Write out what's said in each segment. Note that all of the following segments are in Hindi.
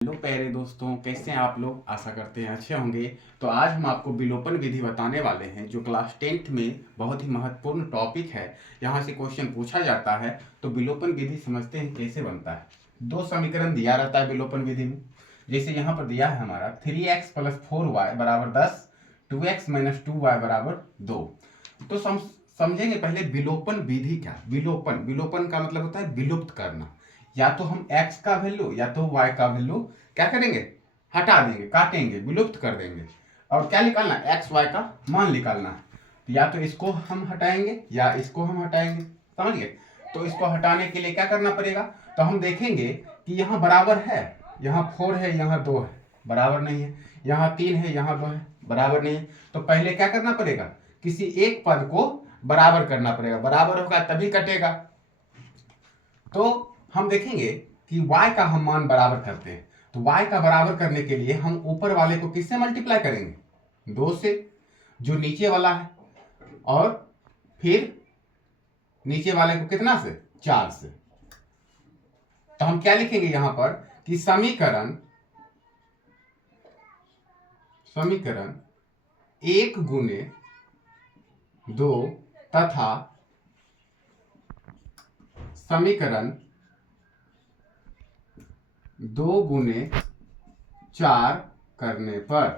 हेलो प्यारे दोस्तों, कैसे हैं आप लोग। आशा करते हैं अच्छे होंगे। तो आज हम आपको विलोपन विधि बताने वाले हैं, जो क्लास 10th में बहुत ही महत्वपूर्ण टॉपिक है। यहाँ से क्वेश्चन पूछा जाता है। तो विलोपन विधि समझते हैं कैसे बनता है। दो समीकरण दिया रहता है विलोपन विधि में। जैसे यहाँ पर दिया है हमारा 3x + 4y = 10, 2x - 2y = 2। तो समझेंगे पहले विलोपन विधि क्या। विलोपन विलोपन का मतलब होता है विलुप्त करना। या तो हम x का वैल्यू या तो y का वैल्यू क्या करेंगे, हटा देंगे, काटेंगे, विलुप्त कर देंगे। और क्या निकालना है, x y का मान निकालना है। या तो इसको हम हटाएंगे या इसको हम हटाएंगे, समझ गए। तो इसको हटाने के लिए क्या करना पड़ेगा, तो हम देखेंगे कि यहाँ बराबर है, यहाँ 4 है, यहाँ 2 है, बराबर नहीं है। यहाँ 3 है, यहाँ 2 है, बराबर नहीं है। तो पहले क्या करना पड़ेगा, किसी एक पद को बराबर करना पड़ेगा। बराबर होगा तभी कटेगा। तो हम देखेंगे कि y का हम मान बराबर करते हैं। तो y का बराबर करने के लिए हम ऊपर वाले को किससे मल्टीप्लाई करेंगे, 2 से, जो नीचे वाला है। और फिर नीचे वाले को कितना से, 4 से। तो हम क्या लिखेंगे यहां पर कि समीकरण 1 गुने 2 तथा समीकरण 2 गुने 4 करने पर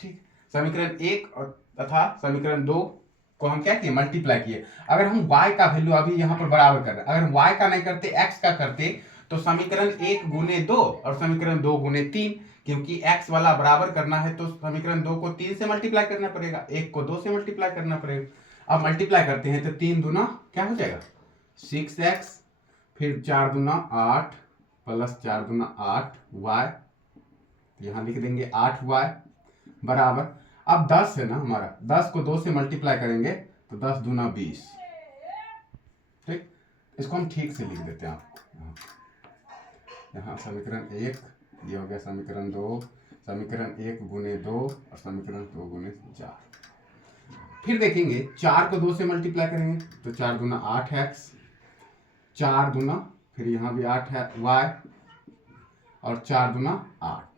ठीक, समीकरण 1 और तथा समीकरण 2 को हम क्या किए, मल्टीप्लाई किए। अगर हम y का वैल्यू अभी यहाँ पर बराबर कर रहे हैं, अगर y का नहीं करते x का करते, तो समीकरण 1 गुने 2 और समीकरण 2 गुने 3, क्योंकि x वाला बराबर करना है तो समीकरण 2 को 3 से मल्टीप्लाई करना पड़ेगा, 1 को 2 से मल्टीप्लाई करना पड़ेगा। अब मल्टीप्लाई करते हैं तो 3 दूना क्या हो जाएगा, 6x, फिर 4 दूना 8 प्लस 4 दूना 8y, यहाँ लिख देंगे 8y बराबर। अब 10 है ना हमारा, 10 को 2 से मल्टीप्लाई करेंगे तो 10 दूना 20। ठीक, इसको हम ठीक से लिख देते हैं आपको। यहाँ समीकरण 1 ये हो गया, समीकरण 2, समीकरण 1 गुने 2 और समीकरण 2 गुने 4। फिर देखेंगे 4 को 2 से मल्टीप्लाई करेंगे तो 4 दूना 8x, 4 दूना फिर यहाँ भी 8 है y, और 4 दूना 8।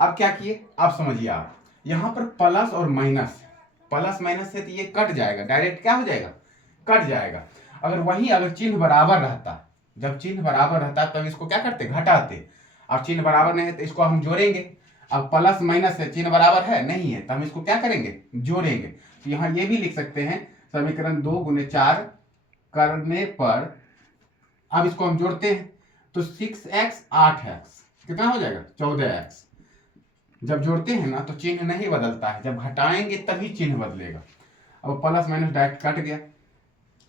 अब क्या किए, आप समझिए। आप यहां पर प्लस और माइनस, प्लस माइनस से तो ये कट जाएगा, डायरेक्ट क्या हो जाएगा, कट जाएगा। अगर चिन्ह बराबर रहता, जब चिन्ह बराबर रहता तब इसको क्या करते, घटाते। अब चिन्ह बराबर नहीं है तो इसको हम जोड़ेंगे। अब प्लस माइनस है, चिन्ह बराबर है नहीं है, तो हम इसको क्या करेंगे, जोड़ेंगे। तो यहाँ ये भी लिख सकते हैं, समीकरण 2 गुने 4 करने पर, अब इसको हम जोड़ते हैं तो 6x 8x कितना हो जाएगा, 14x। जब जोड़ते हैं ना तो चिन्ह नहीं बदलता है, जब घटाएंगे तभी चिन्ह बदलेगा। अब प्लस माइनस डायरेक्ट कट गया,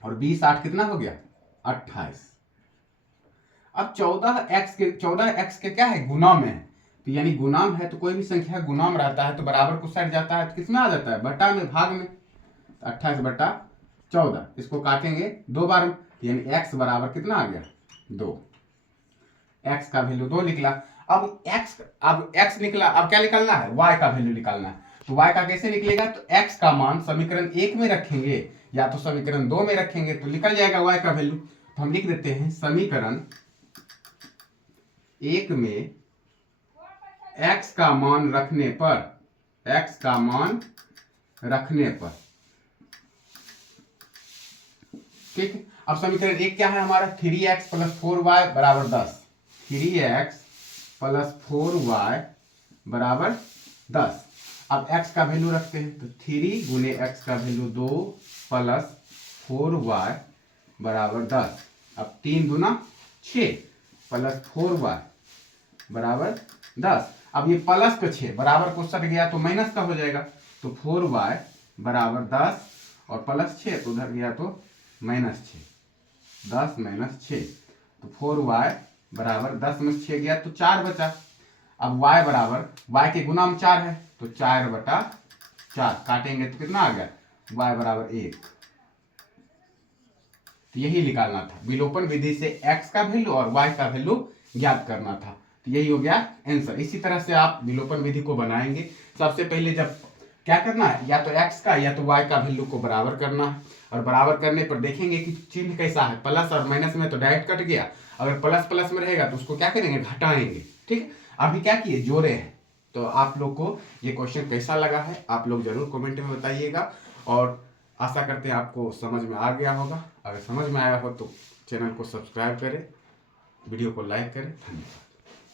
और 20 8 कितना हो गया, 28। अब 14x के क्या है, गुना में है। तो यानी गुना में है तो कोई भी संख्या गुना में रहता है तो बराबर को सट जाता है, तो किसमें आ जाता है, बटा में, भाग में। तो 28 बटा 14, इसको काटेंगे 2 बार, यानी x बराबर कितना आ गया, 2। x का वैल्यू 2 निकला। अब x निकला, अब क्या निकालना है, y का वैल्यू निकालना है। तो y का कैसे निकलेगा, तो x का मान समीकरण 1 में रखेंगे या तो समीकरण 2 में रखेंगे तो निकल जाएगा y का वैल्यू। तो हम लिख देते हैं समीकरण 1 में x का मान रखने पर, x का मान रखने पर, ठीक। अब समीकरण 1 क्या है हमारा, 3x + 4y = 10, 3x + 4y = 10। अब x का वैल्यू रखते हैं तो 3 गुने x का वैल्यू 2 प्लस 4y = 10। अब 3 दूना 6 प्लस 4y = 10। अब ये प्लस का 6 बराबर को सट गया तो माइनस का हो जाएगा, तो 4y = 10 और प्लस 6 तो उधर गया तो -6, 10 - 6, तो 4y बराबर 10 में 6 गया तो 4 बचा। अब y बराबर, y के गुना में 4 है तो 4 बटा 4 काटेंगे तो कितना आ गया, y बराबर 1। तो यही निकालना था, विलोपन विधि से x का वैल्यू और y का वैल्यू ज्ञात करना था। तो यही हो गया आंसर। इसी तरह से आप विलोपन विधि को बनाएंगे। सबसे पहले जब क्या करना है, या तो x का या तो y का वैल्यू को बराबर करना है। और बराबर करने पर देखेंगे कि चिन्ह कैसा है, प्लस और माइनस में तो डायरेक्ट कट गया, अगर प्लस प्लस में रहेगा तो उसको क्या करेंगे, घटाएंगे। ठीक, अभी क्या किए, जोड़े हैं। तो आप लोग को ये क्वेश्चन कैसा लगा है आप लोग जरूर कमेंट में बताइएगा, और आशा करते हैं आपको समझ में आ गया होगा। अगर समझ में आया हो तो चैनल को सब्सक्राइब करें, वीडियो को लाइक करें। धन्यवाद।